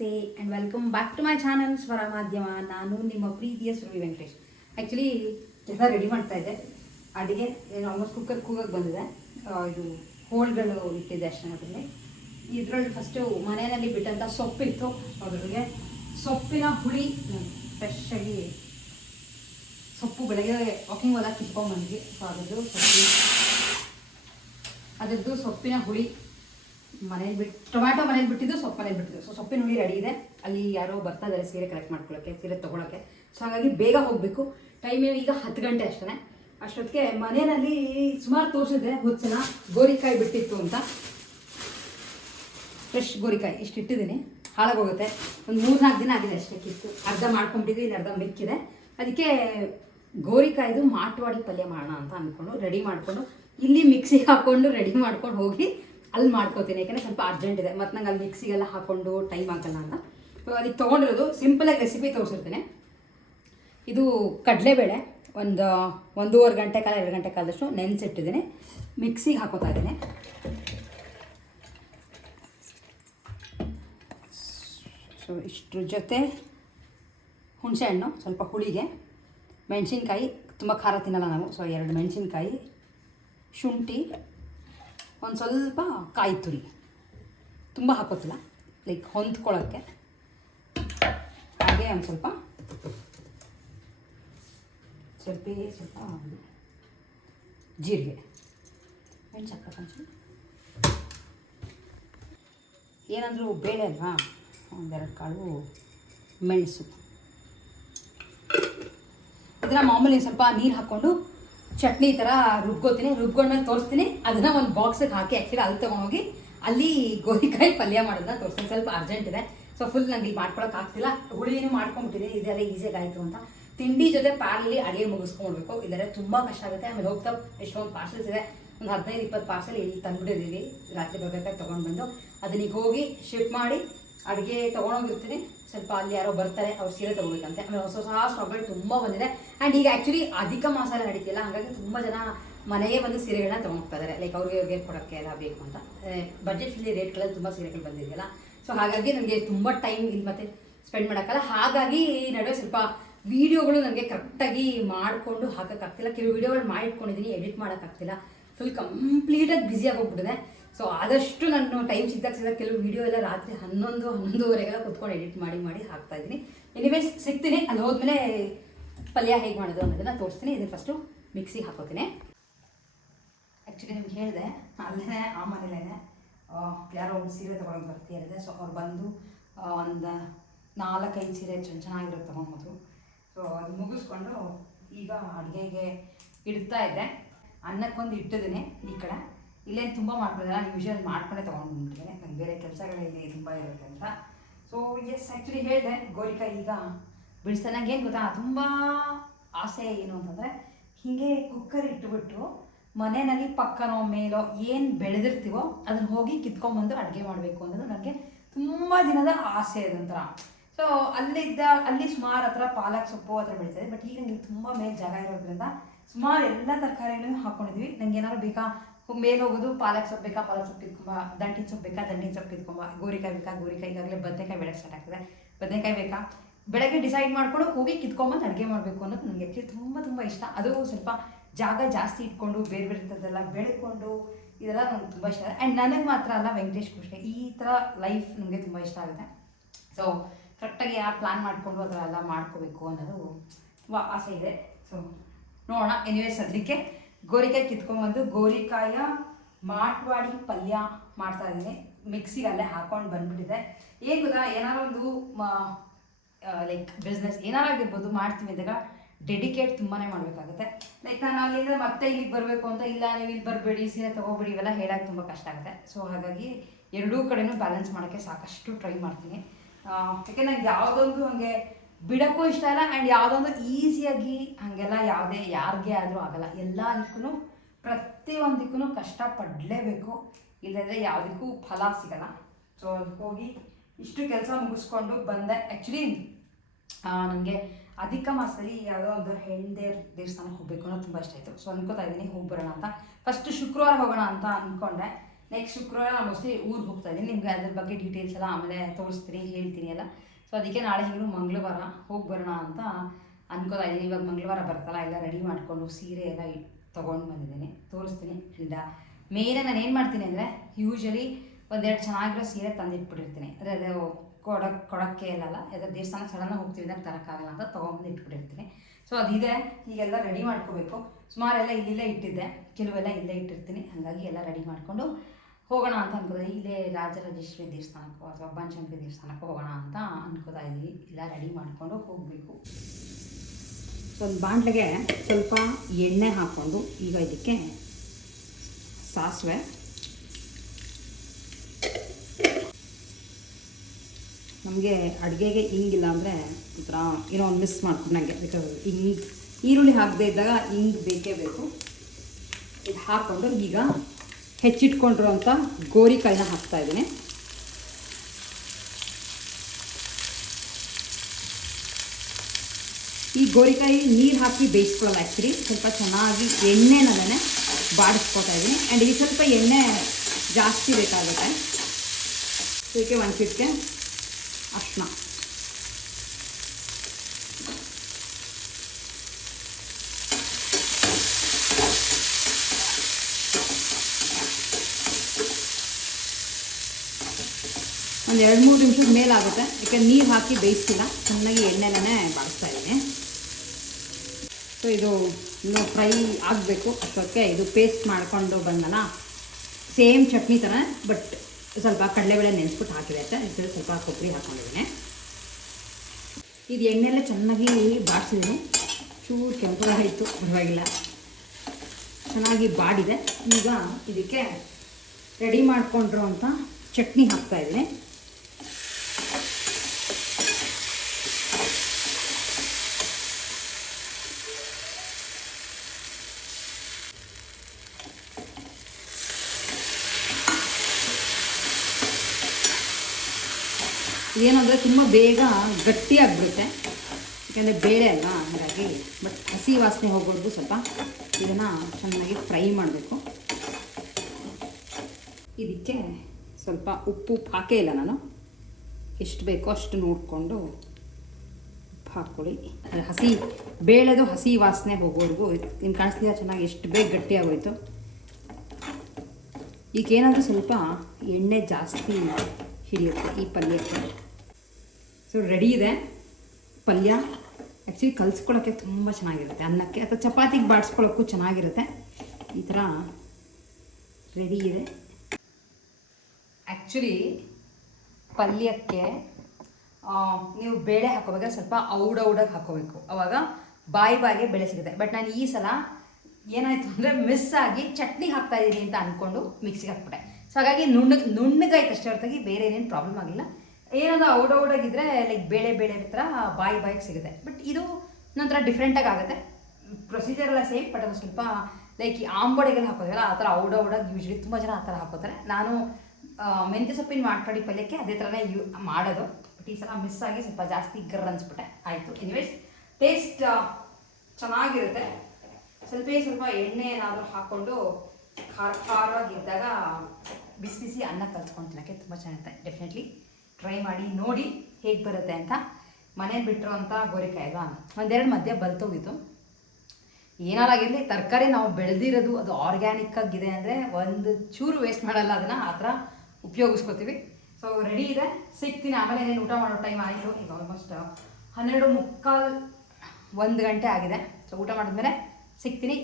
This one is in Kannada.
ನಮಸ್ತೆ and welcome back to my channel Swara Madhyama. ನಾನು ನಿಮ್ಮ ಪ್ರೀತಿಯ ಸುರಭಿ ವೆಂಕಟೇಶ್. ಆ್ಯಕ್ಚುಲಿ ಎಲ್ಲ ರೆಡಿ ಮಾಡ್ತಾ ಇದ್ದೆ. ಅಡುಗೆ ಏನು ಆಲ್ಮೋಸ್ಟ್ ಕುಕ್ಕರ್ ಕೂಗಕ್ಕೆ ಬಂದಿದೆ. ಇದು ಹೋಳ್ಗಳು ಇಟ್ಟಿದ್ದೆ ಅಷ್ಟೇ. ಅದರಲ್ಲಿ ಇದರಲ್ಲಿ ಫಸ್ಟು ಮನೆಯಲ್ಲಿ ಬಿಟ್ಟಂಥ ಸೊಪ್ಪಿತ್ತು. ಅದ್ರಿಗೆ ಸೊಪ್ಪಿನ ಹುಳಿ ಫ್ರೆಶ್ಶಾಗಿ ಸೊಪ್ಪು ಬೆಳಗ್ಗೆ ವಾಕಿಂಗ್ ಹೋದಾಗ ಕಿತ್ಕೊಂಡ್ಬಂದ್ವಿ. ಸೊ ಅದರದ್ದು ಸೊಪ್ಪಿನ ಹುಳಿ ಮನೇಲಿ ಬಿಟ್ಟು ಟೊಮ್ಯಾಟೊ ಮನೇಲಿ ಬಿಟ್ಟಿದ್ದು, ಸೊಪ್ಪು ಮನೇಲಿ ಬಿಟ್ಟಿದ್ದು. ಸೊ ಸೊಪ್ಪಿನ ಹುಳಿ ರೆಡಿ ಇದೆ. ಅಲ್ಲಿ ಯಾರೋ ಬರ್ತಾ ಇದ್ದಾರೆ ಸೀರೆ ಕಲೆಕ್ಟ್ ಮಾಡ್ಕೊಳ್ಳೋಕ್ಕೆ, ಸೀರೆ ತೊಗೊಳಕ್ಕೆ. ಸೊ ಹಾಗಾಗಿ ಬೇಗ ಹೋಗಬೇಕು. ಟೈಮ್ ಈಗ 10 ಗಂಟೆ ಅಷ್ಟೇ. ಅಷ್ಟೊತ್ತಿಗೆ ಮನೆಯಲ್ಲಿ ಸುಮಾರು ತೋರಿಸಿದ್ರೆ ಹುಚ್ಚನ ಗೋರಿಕಾಯಿ ಬಿಟ್ಟಿತ್ತು ಅಂತ. ಫ್ರೆಶ್ ಗೋರಿಕಾಯಿ ಇಷ್ಟು ಇಟ್ಟಿದ್ದೀನಿ, ಹಾಳಾಗೋಗುತ್ತೆ. ಒಂದು 3-4 ದಿನ ಆಗಿದೆ ಅಷ್ಟೇ ಕಿತ್ತು. ಅರ್ಧ ಮಾಡ್ಕೊಂಡಿದ್ವಿ, ಇನ್ನು ಅರ್ಧ ಮಿಕ್ಕಿದೆ. ಅದಕ್ಕೆ ಗೋರಿಕಾಯ್ದು ಮಾಟ್ವಾಡಿ ಪಲ್ಯ ಮಾಡೋಣ ಅಂತ ಅಂದ್ಕೊಂಡು ರೆಡಿ ಮಾಡಿಕೊಂಡು ಇಲ್ಲಿ ಮಿಕ್ಸಿಗೆ ಹಾಕ್ಕೊಂಡು ರೆಡಿ ಮಾಡ್ಕೊಂಡು ಹೋಗಿ ಅಲ್ಲಿ ಮಾಡ್ಕೋತೀನಿ. ಯಾಕೆಂದರೆ ಸ್ವಲ್ಪ ಅರ್ಜೆಂಟ್ ಇದೆ, ಮತ್ತು ನಂಗೆ ಅಲ್ಲಿ ಮಿಕ್ಸಿಗೆಲ್ಲ ಹಾಕ್ಕೊಂಡು ಟೈಮ್ ಆಗಲ್ಲ ಅಂತ. ಅದಕ್ಕೆ ತೊಗೊಂಡಿರೋದು ಸಿಂಪಲಾಗಿ ರೆಸಿಪಿ ತೋರಿಸಿರ್ತೀನಿ. ಇದು ಕಡಲೆಬೇಳೆ ಒಂದು 1.5 ಗಂಟೆ ಕಾಲ 2 ಗಂಟೆ ಕಾಲದಷ್ಟು ನೆನೆಸಿಟ್ಟಿದ್ದೀನಿ. ಮಿಕ್ಸಿಗೆ ಹಾಕೋತಾ ಇದ್ದೀನಿ. ಸೊ ಇಷ್ಟ್ರ ಜೊತೆ ಹುಣಸೆಹಣ್ಣು ಸ್ವಲ್ಪ ಹುಳಿಗೆ, ಮೆಣಸಿನ್ಕಾಯಿ ತುಂಬ ಖಾರ ತಿನ್ನಲ್ಲ ನಾವು, ಸೊ 2 ಮೆಣಸಿನ್ಕಾಯಿ, ಶುಂಠಿ, ಒಂದು ಸ್ವಲ್ಪ ಕಾಯಿ ತುರಿ, ತುಂಬ ಹಾಕೋತಿಲ್ಲ, ಲೈಕ್ ಹೊಂದ್ಕೊಳ್ಳೋಕ್ಕೆ. ಹಾಗೆ ಒಂದು ಸ್ವಲ್ಪ ಜೀರಿಗೆ, ಮೆಣಸು ಹಾಕೋದು. ಏನಂದರೂ ಬೇಳೆ ಅಲ್ವಾ, 1-2 ಕಾಳು ಮೆಣಸು. ಇದನ್ನು ಮಾಮೂಲಿ ಸ್ವಲ್ಪ ನೀರು ಹಾಕ್ಕೊಂಡು ಚಟ್ನಿ ಥರ ರುಬ್ಕೋತೀನಿ. ರುಬ್ಕೊಂಡ್ಮೇಲೆ ತೋರಿಸ್ತೀನಿ. ಅದನ್ನು ಒಂದು ಬಾಕ್ಸಿಗೆ ಹಾಕಿ ಆ್ಯಕ್ಚುಲಿ ಅಲ್ಲಿ ತೊಗೊಂಡೋಗಿ ಅಲ್ಲಿ ಗೋರಿಕಾಯಿ ಪಲ್ಯ ಮಾಡೋದನ್ನ ತೋರಿಸ್ತೀನಿ. ಸ್ವಲ್ಪ ಅರ್ಜೆಂಟ್ ಇದೆ, ಸೊ ಫುಲ್ ನಂಗೆ ಇಲ್ಲಿ ಮಾಡ್ಕೊಳಕ್ಕೆ ಆಗ್ತಿಲ್ಲ. ಹುಳಿನೂ ಮಾಡ್ಕೊಂಡ್ಬಿಟ್ಟಿದ್ದೀನಿ, ಇದೆಲ್ಲ ಈಸಿಯಾಗಿ ಆಯಿತು ಅಂತ. ತಿಂಡಿ ಜೊತೆ ಪ್ಯಾರಲ್ಲಿ ಅಡುಗೆ ಮುಗಿಸ್ಕೊಂಡ್ಬೇಕು, ಇಲ್ಲದ್ರೆ ತುಂಬ ಕಷ್ಟ ಆಗುತ್ತೆ. ಆಮೇಲೆ ಹೋಗ್ತಾ ಎಷ್ಟೊಂದು ಪಾರ್ಸಲ್ಸ್ ಇದೆ, ಒಂದು 15-20 ಪಾರ್ಸಲ್ ಇಲ್ಲಿ ತಂದುಬಿಟ್ಟಿದ್ದೀವಿ. ರಾತ್ರಿ ಬೇಕಾಗಿ ತೊಗೊಂಡು ಬಂದು ಅದನ್ನೀಗ ಹೋಗಿ ಶಿಫ್ಟ್ ಮಾಡಿ ಅಡುಗೆ ತೊಗೊಂಡೋಗಿರ್ತೀನಿ. ಸ್ವಲ್ಪ ಅಲ್ಲಿ ಯಾರೋ ಬರ್ತಾರೆ, ಅವ್ರು ಸೀರೆ ತೊಗೋಬೇಕಂತೆ. ಆಮೇಲೆ ಹೊಸ ಸ್ಟಾಕ್ಗಳು ತುಂಬ ಬಂದಿದೆ. ಆ್ಯಂಡ್ ಈಗ ಆ್ಯಕ್ಚುಲಿ ಅಧಿಕ ಮಾಸಾಲ ನಡೀತಿಲ್ಲ, ಹಾಗಾಗಿ ತುಂಬ ಜನ ಮನೆಗೆ ಬಂದು ಸೀರೆಗಳನ್ನ ತೊಗೊಂಡ್ತಾ ಇದ್ದಾರೆ. ಲೈಕ್ ಅವ್ರಿಗೆ ಕೊಡೋಕ್ಕೆ ಎಲ್ಲ ಬೇಕು ಅಂತ. ಬಜೆಟ್ ಫ್ರೀ ರೇಟ್ಗಳಲ್ಲಿ ತುಂಬ ಸೀರೆಗಳು ಬಂದಿದೆಯಲ್ಲ, ಸೊ ಹಾಗಾಗಿ ನನಗೆ ತುಂಬ ಟೈಮ್ ಇಲ್ಲಿ ಮತ್ತೆ ಸ್ಪೆಂಡ್ ಮಾಡೋಕ್ಕಲ್ಲ. ಹಾಗಾಗಿ ಈ ನಡುವೆ ಸ್ವಲ್ಪ ವೀಡಿಯೋಗಳು ನನಗೆ ಕರೆಕ್ಟಾಗಿ ಮಾಡಿಕೊಂಡು ಹಾಕೋಕ್ಕಾಗ್ತಿಲ್ಲ. ಕೆಲವು ವೀಡಿಯೋಗಳು ಮಾಡಿಟ್ಕೊಂಡಿದ್ದೀನಿ, ಎಡಿಟ್ ಮಾಡೋಕ್ಕಾಗ್ತಿಲ್ಲ. ಫುಲ್ ಕಂಪ್ಲೀಟಾಗಿ ಬ್ಯುಸಿಯಾಗಿ ಹೋಗ್ಬಿಟ್ಟಿದೆ. ಸೊ ಆದಷ್ಟು ನಾನು ಟೈಮ್ ಸಿಗ್ದಾಗ ಕೆಲವು ವೀಡಿಯೋ ಎಲ್ಲ ರಾತ್ರಿ 11-11:30 ಕುತ್ಕೊಂಡು ಎಡಿಟ್ ಮಾಡಿ ಹಾಕ್ತಾಯಿದ್ದೀನಿ. ಎನಿವೇಸ್ ಸಿಗ್ತೀನಿ. ಅಲ್ಲಿ ಹೋದ್ಮೇಲೆ ಪಲ್ಯ ಹೇಗೆ ಮಾಡೋದು ಅನ್ನೋದನ್ನು ತೋರಿಸ್ತೀನಿ. ಇದನ್ನು ಫಸ್ಟು ಮಿಕ್ಸಿಗೆ ಹಾಕೋತೀನಿ. ಆ್ಯಕ್ಚುಲಿ ನಿಮ್ಗೆ ಹೇಳಿದೆ, ಅಲ್ಲೇ ಆ ಮನೇಲೇ ಯಾರೋ ಒಂದು ಸೀರೆ ತೊಗೊಳಕ್ಕೆ ಬರ್ತಿದ್ದಾರೆ. ಸೊ ಅವ್ರು ಬಂದು ಒಂದು 4-5 ಸೀರೆ ಚೆನ್ನಾಗಿರೋದು ತೊಗೊಂಡ್ಬೋದು. ಸೊ ಅದು ಮುಗಿಸ್ಕೊಂಡು ಈಗ ಅಡುಗೆಗೆ ಇಡ್ತಾ ಇದ್ದೆ. ಅನ್ನಕ್ಕೊಂದು ಇಟ್ಟಿದ್ದೀನಿ ಈ ಕಡೆ. ಇಲ್ಲೇನು ತುಂಬ ಮಾಡ್ಕೊಳ್ಳೋಲ್ಲ, ನಾನು ಯೂಶ್ವಲ್ ಮಾಡ್ಕೊಂಡೇ ತೊಗೊಂಡ್ಬಿಟ್ಟಿದ್ದೀನಿ. ನಂಗೆ ಬೇರೆ ಕೆಲಸಗಳಲ್ಲಿ ತುಂಬ ಇರುತ್ತೆ ಅಂತ. ಸೊ ಎಸ್, ಆ್ಯಕ್ಚುಲಿ ಹೇಳಿದೆ ಗೋರಿಕಾಯಿ ಈಗ ಬಿಡಿಸ್ತಾ. ನಂಗೆ ಏನು ಗೊತ್ತಾ, ತುಂಬ ಆಸೆ ಏನು ಅಂತಂದರೆ, ಹೀಗೆ ಕುಕ್ಕರ್ ಇಟ್ಬಿಟ್ಟು ಮನೆಯಲ್ಲಿ ಪಕ್ಕನೋ ಮೇಲೋ ಏನು ಬೆಳೆದಿರ್ತೀವೋ ಅದನ್ನು ಹೋಗಿ ಕಿತ್ಕೊಂಡ್ಬಂದು ಅಡುಗೆ ಮಾಡಬೇಕು ಅನ್ನೋದು ನನಗೆ ತುಂಬ ದಿನದ ಆಸೆ ಅದೊಂಥರ. ಸೊ ಅಲ್ಲಿ ಸುಮಾರು ಹತ್ರ ಪಾಲಕ್ ಸೊಪ್ಪು ಆ ಥರ ಬೆಳೀತದೆ. ಬಟ್ ಈಗ ನನಗೆ ತುಂಬ ಮೇಲೆ ಜಾಗ ಇರೋದ್ರಿಂದ ಸುಮಾರು ಎಲ್ಲ ತರಕಾರಿಗಳನ್ನು ಹಾಕ್ಕೊಂಡಿದ್ವಿ. ನಂಗೆ ಏನಾದ್ರು ಬೇಕಾ, ಮೇಲೆ ಹೋಗೋದು ಪಾಲಕ್ ಸೊಪ್ಪು ಬೇಕಾ, ಪಾಲಕ್ ಸೊಪ್ಪು ಇಟ್ಕೊಂಬ, ದಂಟಿನ ಸೊಪ್ಪು ಬೇಕಾ, ದಂಟಿನ ಸೊಪ್ಪು ಇಟ್ಕೊಂಬ, ಗೋರಿಕಾಯಿ ಬೇಕಾ, ಗೋರಿಕಾಯಿ. ಈಗಾಗಲೇ ಬದನೆಕಾಯಿ ಬೆಳಗ್ಗೆ ಸ್ಟಾರ್ಟ್ ಆಗ್ತದೆ, ಬದನೆಕಾಯಿ ಬೇಕಾ. ಬೆಳಗ್ಗೆ ಡಿಸೈಡ್ ಮಾಡ್ಕೊಂಡು ಹೋಗಿ ಕಿತ್ಕೊಂಬಂದು ಅಡುಗೆ ಮಾಡಬೇಕು ಅನ್ನೋದು ನನಗೆ ಆ್ಯಕ್ಚುಲಿ ತುಂಬ ಇಷ್ಟ. ಅದು ಸ್ವಲ್ಪ ಜಾಗ ಜಾಸ್ತಿ ಇಟ್ಕೊಂಡು ಬೇರೆ ಇಂಥದ್ದೆಲ್ಲ ಬೆಳ್ಕೊಂಡು ಇದೆಲ್ಲ ನನಗೆ ತುಂಬ ಇಷ್ಟ. ಆ್ಯಂಡ್ ನನಗೆ ಮಾತ್ರ ಅಲ್ಲ, ವೆಂಕಟೇಶ್ಗೂ ಅಷ್ಟೇ ಈ ಥರ ಲೈಫ್ ನನಗೆ ತುಂಬ ಇಷ್ಟ ಆಗುತ್ತೆ. ಸೊ ಕರೆಕ್ಟಾಗಿ ಪ್ಲ್ಯಾನ್ ಮಾಡಿಕೊಂಡು ಅದರೆಲ್ಲ ಮಾಡ್ಕೋಬೇಕು ಅನ್ನೋದು ತುಂಬ ಆಸೆ ಇದೆ. ಸೊ ನೋಡೋಣ. ಎನಿವೇಸ್ ಅದಕ್ಕೆ ಗೋರಿಕಾಯಿ ಕಿತ್ಕೊಂಡ್ಬಂದು ಗೋರಿಕಾಯ ಮಾಟ್ವಾಡಿ ಪಲ್ಯ ಮಾಡ್ತಾಯಿದ್ದೀನಿ. ಮಿಕ್ಸಿಗೆ ಅಲ್ಲೇ ಹಾಕ್ಕೊಂಡು ಬಂದುಬಿಟ್ಟಿದೆ. ಏನು ಗೊತ್ತಾ, ಏನಾರು ಒಂದು ಲೈಕ್ ಬಿಸ್ನೆಸ್ ಏನಾರು ಆಗಿರ್ಬೋದು ಮಾಡ್ತೀವಿ ಅಂದಾಗ ಡೆಡಿಕೇಟ್ ತುಂಬಾ ಮಾಡಬೇಕಾಗುತ್ತೆ. ಲೈಕ್ ನಾನು ಅಲ್ಲಿಂದ ಮತ್ತೆ ಇಲ್ಲಿಗೆ ಬರಬೇಕು ಅಂತ ಇಲ್ಲ, ನೀವು ಇಲ್ಲಿ ಬರಬೇಡಿ, ಸೀರೆ ತೊಗೋಬೇಡಿ, ಇವೆಲ್ಲ ಹೇಳೋಕ್ಕೆ ತುಂಬ ಕಷ್ಟ ಆಗುತ್ತೆ. ಸೊ ಹಾಗಾಗಿ ಎರಡೂ ಕಡೆನೂ ಬ್ಯಾಲೆನ್ಸ್ ಮಾಡೋಕ್ಕೆ ಸಾಕಷ್ಟು ಟ್ರೈ ಮಾಡ್ತೀನಿ. ಯಾಕೆ ನಂಗೆ ಯಾವುದೊಂದು ಹಾಗೆ ಬಿಡೋಕ್ಕೂ ಇಷ್ಟ ಇಲ್ಲ. ಆ್ಯಂಡ್ ಯಾವುದೊಂದು ಈಸಿಯಾಗಿ ಹಾಗೆಲ್ಲ ಯಾರಿಗೆ ಆದರೂ ಆಗಲ್ಲ. ಎಲ್ಲದಕ್ಕೂ ಪ್ರತಿಯೊಂದಕ್ಕೂ ಕಷ್ಟಪಡಲೇಬೇಕು, ಇಲ್ಲದ್ರೆ ಯಾವುದಕ್ಕೂ ಫಲ ಸಿಗಲ್ಲ. ಸೊ ಅದಕ್ಕೆ ಹೋಗಿ ಇಷ್ಟು ಕೆಲಸ ಮುಗಿಸ್ಕೊಂಡು ಬಂದೆ. ಆ್ಯಕ್ಚುಲಿ ನನಗೆ ಅಧಿಕ ಮಾಸದಲ್ಲಿ ಯಾವುದೋ ಒಂದು ಹೆಣ್ದೇವ್ರ ದೇವಸ್ಥಾನಕ್ಕೆ ಹೋಗಬೇಕು ಅನ್ನೋದು ತುಂಬ ಇಷ್ಟ ಆಯಿತು. ಸೊ ಅನ್ಕೋತಾ ಇದ್ದೀನಿ ಹೋಗಿ ಬರೋಣ ಅಂತ. ಫಸ್ಟ್ ಶುಕ್ರವಾರ ಹೋಗೋಣ ಅಂತ ಅಂದ್ಕೊಂಡೆ. ನೆಕ್ಸ್ಟ್ ಶುಕ್ರವಾರ ನಾನು ಮೋಸ್ಟ್ಲಿ ಊರಿಗೆ ಹೋಗ್ತಾ ಇದ್ದೀನಿ. ನಿಮ್ಗೆ ಅದ್ರ ಬಗ್ಗೆ ಡೀಟೇಲ್ಸ್ ಎಲ್ಲ ಆಮೇಲೆ ತೋರಿಸ್ತೀನಿ, ಹೇಳ್ತೀನಿ ಎಲ್ಲ. ಸೊ ಅದಕ್ಕೆ ನಾಳೆ ಹಿಂಗೆ ಮಂಗಳವಾರ ಹೋಗಿ ಬರೋಣ ಅಂತ ಅನ್ಕೋತಾ ಇದ್ದೀನಿ. ಇವಾಗ ಮಂಗಳವಾರ ಬರ್ತಲ್ಲ, ಎಲ್ಲ ರೆಡಿ ಮಾಡಿಕೊಂಡು ಸೀರೆ ಎಲ್ಲ ತೊಗೊಂಡು ಬಂದಿದ್ದೀನಿ, ತೋರಿಸ್ತೀನಿ. ಆ್ಯಂಡ್ ಮೇಯ್ನ ನಾನು ಏನು ಮಾಡ್ತೀನಿ ಅಂದರೆ ಯೂಶ್ವಲಿ ಒಂದೆರಡು ಚೆನ್ನಾಗಿರೋ ಸೀರೆ ತಂದಿಟ್ಬಿಟ್ಟಿರ್ತೀನಿ. ಅಂದರೆ ಅದು ಕೊಡೋಕ್ಕೆ ಇಲ್ಲಲ್ಲ, ಯಾವ್ದಾದ್ರು ದೇವಸ್ಥಾನಕ್ಕೆ ಸಡನ್ನಾಗಿ ಹೋಗ್ತೀವಿ ಅಂದರೆ ತರೋಕ್ಕಾಗಲ್ಲ ಅಂತ ತೊಗೊಂಬಂದು ಇಟ್ಬಿಟ್ಟಿರ್ತೀನಿ. ಸೊ ಅದಿದೆ, ಈಗೆಲ್ಲ ರೆಡಿ ಮಾಡ್ಕೋಬೇಕು. ಸುಮಾರೆಲ್ಲ ಇಲ್ಲೇ ಇಟ್ಟಿದ್ದೆ, ಕೆಲವೆಲ್ಲ ಇಲ್ಲೇ ಇಟ್ಟಿರ್ತೀನಿ. ಹಾಗಾಗಿ ಎಲ್ಲ ರೆಡಿ ಮಾಡಿಕೊಂಡು ಹೋಗೋಣ ಅಂತ ಅನ್ಕೋತಾ ಇಲ್ಲೇ ರಾಜರಾಜೇಶ್ವರಿ ದೇವಸ್ಥಾನಕ್ಕೋ ಅಥವಾ ಬನಶಂಕರಿ ದೇವಸ್ಥಾನಕ್ಕೋ ಹೋಗೋಣ ಅಂತ ಅನ್ಕೋತಾ ಇದ್ದೀವಿ. ಎಲ್ಲ ರೆಡಿ ಮಾಡಿಕೊಂಡು ಹೋಗಬೇಕು. ಒಂದು ಬಾಣಲೆಗೆ ಸ್ವಲ್ಪ ಎಣ್ಣೆ ಹಾಕ್ಕೊಂಡು ಈಗ ಇದಕ್ಕೆ ಸಾಸಿವೆ, ನಮಗೆ ಅಡುಗೆಗೆ ಹಿಂಗಿಲ್ಲ ಅಂದರೆ ಒಂಥರ ಏನೋ ಒಂದು ಮಿಸ್ ಮಾಡ್ಕೊಂಡಂಗೆ. ಬಿಕಾಸ್ ಈರುಳ್ಳಿ ಹಾಕದೇ ಇದ್ದಾಗ ಹಿಂಗೆ ಬೇಕೇ ಬೇಕು. ಇದು ಹಾಕ್ಕೊಂಡು ಈಗ ಹೆಚ್ಚಿಟ್ಕೊಂಡಿರೋಂಥ ಗೋರಿಕಾಯಿನ ಹಾಕ್ತಾಯಿದ್ದೀನಿ. ಈ ಗೋರಿಕಾಯಿ ನೀರು ಹಾಕಿ ಬೇಯಿಸ್ಕೊಳ್ಳಲ್ಲ, ಆ್ಯಕ್ಚುಲಿ ಸ್ವಲ್ಪ ಚೆನ್ನಾಗಿ ಎಣ್ಣೆನಲ್ಲೇ ಬಾಡಿಸ್ಕೊತಾ ಇದ್ದೀನಿ. ಆ್ಯಂಡ್ ಈಗ ಸ್ವಲ್ಪ ಎಣ್ಣೆ ಜಾಸ್ತಿ ಬೇಕಾಗುತ್ತೆ. ಇದಕ್ಕೆ ಒಂದು ಚಿಟಿಕೆ ಅರಿಶಿನ, ಒಂದು 2-3 ನಿಮಿಷದ ಮೇಲಾಗುತ್ತೆ. ಯಾಕೆ ನೀರು ಹಾಕಿ ಬೇಯಿಸ್ತಿಲ್ಲ, ಚೆನ್ನಾಗಿ ಎಣ್ಣೆನೇ ಬಾಡಿಸ್ತಾ ಇದ್ದೀನಿ. ಸೊ ಇದು ಇನ್ನೂ ಫ್ರೈ ಆಗಬೇಕು. ಅಷ್ಟೊತ್ತಿಗೆ ಇದು ಪೇಸ್ಟ್ ಮಾಡ್ಕೊಂಡು ಬಂದಲ್ಲ, ಸೇಮ್ ಚಟ್ನಿ ಥರ, ಬಟ್ ಸ್ವಲ್ಪ ಕಡಲೆಬೇಳೆ ನೆನೆಸ್ಬಿಟ್ಟು ಹಾಕಿರುತ್ತೆ. ಇದರಲ್ಲಿ ಸ್ವಲ್ಪ ಕೊಬ್ಬರಿ ಹಾಕ್ಕೊಂಡಿದ್ದೀನಿ. ಇದು ಎಣ್ಣೆಲ್ಲ ಚೆನ್ನಾಗಿ ಬಾಡಿಸಿದ್ದೀನಿ. ಚೂರು ಕೆಂಪಗಾಯಿತು, ಪರವಾಗಿಲ್ಲ, ಚೆನ್ನಾಗಿ ಬಾಡಿದೆ. ಈಗ ಇದಕ್ಕೆ ರೆಡಿ ಮಾಡಿಕೊಂಡಿರೋ ಅಂಥ ಚಟ್ನಿ ಹಾಕ್ತಾಯಿದ್ದೀನಿ. ಏನಂದರೆ ತುಂಬ ಬೇಗ ಗಟ್ಟಿಯಾಗಿಬಿಡುತ್ತೆ, ಯಾಕೆಂದರೆ ಬೇಳೆ ಅಲ್ಲ, ಹಾಗಾಗಿ. ಬಟ್ ಹಸಿ ವಾಸನೆ ಹೋಗೋವರೆಗೂ ಸ್ವಲ್ಪ ಇದನ್ನು ಚೆನ್ನಾಗಿ ಫ್ರೈ ಮಾಡಬೇಕು. ಇದಕ್ಕೆ ಸ್ವಲ್ಪ ಉಪ್ಪು ಹಾಕೇ ಇಲ್ಲ ನಾನು, ಎಷ್ಟು ಬೇಕೋ ಅಷ್ಟು ನೋಡಿಕೊಂಡು ಉಪ್ಪು ಹಾಕ್ಕೊಳ್ಳಿ. ಹಸಿ ಬೇಳೆದು ಹಸಿ ವಾಸನೆ ಹೋಗೋವರೆಗೂ. ನಿಮ್ಗೆ ಕಾಣಿಸ್ತೀರ ಚೆನ್ನಾಗಿ ಎಷ್ಟು ಬೇಗ ಗಟ್ಟಿಯಾಗೋಯ್ತು. ಈಗೇನಾದರೂ ಸ್ವಲ್ಪ ಎಣ್ಣೆ ಜಾಸ್ತಿ ಹಿಡಿಯುತ್ತೆ ಈ ಪಲ್ಯಕ್ಕೆ. ಸೊ ರೆಡಿ ಇದೆ ಪಲ್ಯ. ಆ್ಯಕ್ಚುಲಿ ಕಲಿಸ್ಕೊಳ್ಳೋಕ್ಕೆ ತುಂಬ ಚೆನ್ನಾಗಿರುತ್ತೆ, ಅನ್ನಕ್ಕೆ ಅಥವಾ ಚಪಾತಿಗೆ ಬಾಡಿಸ್ಕೊಳ್ಳೋಕ್ಕೂ ಚೆನ್ನಾಗಿರುತ್ತೆ. ಈ ಥರ ರೆಡಿ ಇದೆ. ಆ್ಯಕ್ಚುಲಿ ಪಲ್ಯಕ್ಕೆ ನೀವು ಬೇಳೆ ಹಾಕೋಬೇಕಾದ್ರೆ ಸ್ವಲ್ಪ ಔಡಾಗಿ ಹಾಕೋಬೇಕು, ಆವಾಗ ಬಾಯಿಗೆ ಬೇಳೆ ಸಿಗುತ್ತೆ. ಬಟ್ ನಾನು ಈ ಸಲ ಏನಾಯಿತು ಅಂದರೆ ಮಿಸ್ ಆಗಿ ಚಟ್ನಿ ಹಾಕ್ತಾಯಿದ್ದೀನಿ ಅಂತ ಅಂದ್ಕೊಂಡು ಮಿಕ್ಸಿಗೆ ಹಾಕ್ಬಿಟ್ಟೆ. ಸೊ ಹಾಗಾಗಿ ನುಣ್ಣಗಾಯ್ತು ಅಷ್ಟೇ ಹೊರತಾಗಿ ಬೇರೆ ಏನೇನು ಪ್ರಾಬ್ಲಮ್ ಆಗಿಲ್ಲ. ಏನಾದರೂ ಔಡಾಗಿದ್ದರೆ ಲೈಕ್ ಬೇಳೆ ಥರ ಬಾಯಿಗೆ ಸಿಗುತ್ತೆ. ಬಟ್ ಇದು ನಂತರ ಡಿಫ್ರೆಂಟಾಗಿ ಆಗುತ್ತೆ. ಪ್ರೊಸೀಜರ್ ಎಲ್ಲ ಸೇಮ್, ಬಟ್ ಅದು ಸ್ವಲ್ಪ ಲೈಕ್ ಈ ಆಂಬೊಡೆಗೆಲ್ಲ ಹಾಕೋದಿಲ್ಲ ಆ ಥರ ಔಡಾಗಿ ಯೂಶ್ವಲಿ ತುಂಬ ಜನ ಆ ಥರ ಹಾಕೋತಾರೆ. ನಾನು ಮೆಂತ್ಯ ಸೊಪ್ಪಿನ ಮಾಡ್ಕಡಿ ಪಲ್ಯಕ್ಕೆ ಅದೇ ಥರನೇ ಮಾಡೋದು. ಬಟ್ ಈ ಸಲ ಮಿಸ್ ಆಗಿ ಸ್ವಲ್ಪ ಜಾಸ್ತಿ ಗರ್ ಅನ್ಸ್ಬಿಟ್ಟೆ. ಆಯಿತು, ಎನಿವೇಸ್ ಟೇಸ್ಟ್ ಚೆನ್ನಾಗಿರುತ್ತೆ. ಸ್ವಲ್ಪ ಎಣ್ಣೆ ಏನಾದರೂ ಹಾಕ್ಕೊಂಡು ಖಾರವಾಗಿದ್ದಾಗ ಬಿಸಿ ಬಿಸಿ ಅನ್ನ ಕಲ್ಸ್ಕೊಂಡು ತಿನ್ನೋಕ್ಕೆ ತುಂಬ ಚೆನ್ನಾಗಿರುತ್ತೆ. ಡೆಫಿನೆಟ್ಲಿ ಟ್ರೈ ಮಾಡಿ ನೋಡಿ ಹೇಗೆ ಬರುತ್ತೆ ಅಂತ. ಮನೇಲಿ ಬಿಟ್ಟಿರೋ ಅಂಥ ಗೋರಿಕಾಯಿ ಅಲ್ವಾ, ಒಂದೆರಡು ಮಧ್ಯೆ ಬಲ್ತೋಗಿತ್ತು. ಏನಾರಾಗಿರಲಿ ತರಕಾರಿ ನಾವು ಬೆಳೆದಿರೋದು ಅದು ಆರ್ಗ್ಯಾನಿಕ್ ಆಗಿದೆ ಅಂದರೆ ಒಂದು ಚೂರು ವೇಸ್ಟ್ ಮಾಡಲ್ಲ, ಅದನ್ನು ಆ ಥರ ಉಪಯೋಗಿಸ್ಕೊತೀವಿ. ಸೊ ರೆಡಿ ಇದೆ, ಸಿಗ್ತೀನಿ ಆಮೇಲೆ. ಏನೇನು ಊಟ ಮಾಡೋ ಟೈಮ್ ಆಯಿತು, ಈಗ ಆಲ್ಮೋಸ್ಟ್ 12:45 1 ಗಂಟೆ ಆಗಿದೆ. ಸೊ ಊಟ ಮಾಡಿದ್ಮೇಲೆ ಸಿಗ್ತೀನಿ.